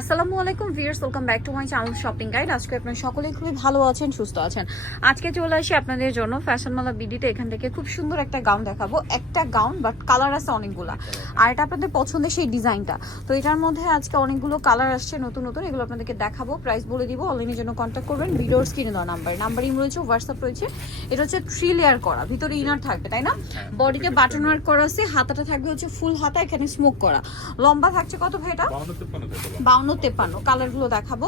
আসসালামু আলাইকুম viewers welcome back to my channel shopping guide. আজকে আপনারা সকলেই খুবই ভালো আছেন সুস্থ আছেন। আজকে চলে আসি আপনাদের জন্য ফ্যাশনমালা বিডিতে। এখান থেকে খুব সুন্দর একটা গাউন দেখাবো। একটা গাউন বাট কালার আছে অনেকগুলা। আর এটা আপনাদের পছন্দের সেই ডিজাইনটা। তো এটার মধ্যে আজকে অনেকগুলো কালার আসছে নতুন নতুন। এগুলো আপনাদেরকে দেখাবো। প্রাইস বলে দিব অনলাইনের জন্য কন্ট্যাক্ট করবেন। ভিডিওর স্ক্রিনে দেওয়া নাম্বার নাম্বার ইম রয়েছে হোয়াটসঅ্যাপ রয়েছে। এটা হচ্ছে থ্রি লেয়ার করা। ভিতরে ইনার থাকবে তাই না? বডিতে বাটন ওয়ার্ক করা আছে হাতাটা থাকবে হচ্ছে ফুল হাতা এখানে স্মোক করা। লম্বা থাকছে কত ভাই এটা? বাউন্ন। তেপান্ন কালারগুলো দেখাবো।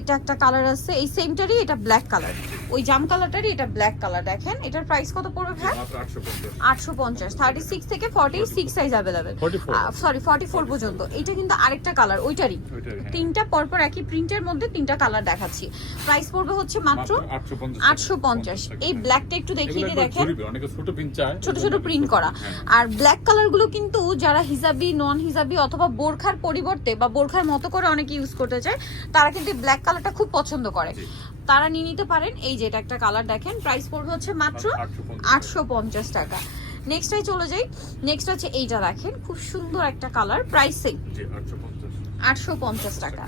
এটা একটা কালার আছে। এই সেমটারই এটা ব্ল্যাক কালার ওই জাম কালারটারই এটা ব্ল্যাক কালার দেখেন। এটার প্রাইস কত পড়বে ভাই? 850 আটশো পঞ্চাশ। থার্টি সিক্স থেকে forty six size available sorry forty four পর্যন্ত। এটা কিন্তু আরেকটা কালার ওইটারই। হ্যাঁ। তিনটা পরপর একই প্রিন্টের মধ্যে তিনটা কালার দেখাচ্ছি। প্রাইস পড়বে হচ্ছে মাত্র মাত্র 850 আটশো পঞ্চাশ। এই ব্ল্যাকটা একটু দেখিয়ে দিয়ে দেখেন। ছোট প্রিন্ট ছোট ছোট প্রিন্ট করা। হ্যাঁ। আর ব্ল্যাক কালারগুলো কিন্তু যারা হিজাবি নন হিজাবি অথবা বোরখার পরিবর্তে বা বোরখার মতো করে অনেকে ইউজ করতে চায় তারা কিন্তু ব্ল্যাক কালারটা খুব পছন্দ করে। তারা নিয়ে নিতে পারেন। এই যে এটা একটা কালার দেখেন প্রাইস পড়বে হচ্ছে মাত্র আটশো পঞ্চাশ টাকা। নেক্সটে চলে যাই। নেক্সট হচ্ছে এইটা দেখেন খুব সুন্দর একটা কালার প্রাইস সেম আটশো পঞ্চাশ। টাকা।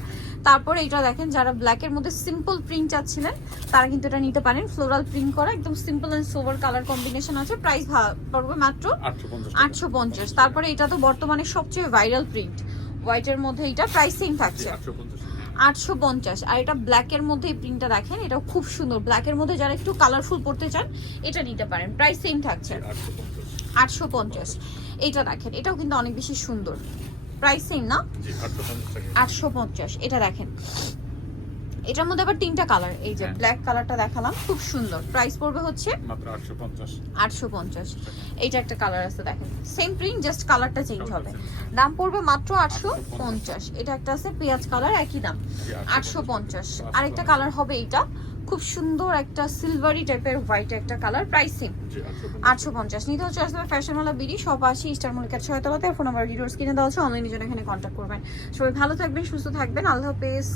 তারপর এইটা দেখেন যারা ব্ল্যাকের মধ্যে সিম্পল প্রিন্ট চাচ্ছিলেন তারা কিন্তু এটা নিতে পারেন। ফ্লোরাল প্রিন্ট করা একদম simple and sober colour combination আছে। প্রাইস পড়বে মাত্র আটশো পঞ্চাশ তারপরে এটা তো বর্তমানে সবচেয়ে ভাইরাল প্রিন্ট হোয়াইটের মধ্যে এটা প্রাইসিং থাকছে। 850 আটশো পঞ্চাশ। আর এটা ব্ল্যাকের মধ্যে এই প্রিন্টটা দেখেন এটা খুব সুন্দর। ব্ল্যাকের মধ্যে যারা একটু কালারফুল পড়তে চান এটা নিতে পারেন। প্রাইস সেম থাকছে। 850 আটশো পঞ্চাশ। এটা দেখেন এটাও কিন্তু অনেক বেশি সুন্দর। প্রাইস সেম না? 850 আটশো পঞ্চাশ। এটা দেখেন এটার মধ্যে আবার তিনটা কালার এই যে। ব্ল্যাক কালারটা দেখালাম খুব সুন্দর। প্রাইস পড়বে হচ্ছে মাত্র 850 আটশো পঞ্চাশ। এইটা একটা কালার আছে দেখেন। সেম প্রিন্ট জাস্ট কালারটা চেঞ্জ হবে। দাম পড়বে মাত্র আটশো পঞ্চাশ। এটা একটা আছে পেঁয়াজ কালার একই দাম। জি, আটশো পঞ্চাশ। আরেকটা কালার হবে এইটা। খুব সুন্দর একটা সিলভারি টাইপের হোয়াইট একটা কালার প্রাইস সেম 850 আটশো পঞ্চাশ। নিতে হচ্ছে আসলে ফ্যাশনওয়ালা বিড়ি সব আসি স্টার মলিকার ছয়তলাতে ফোন নাম্বার ভিডিওস কিনে দেওয়া হচ্ছে অনলাইনের জন্য এখানে কন্ট্যাক্ট করবেন। সবাই ভালো থাকবেন সুস্থ থাকবেন আল্লাহ হাফেজ।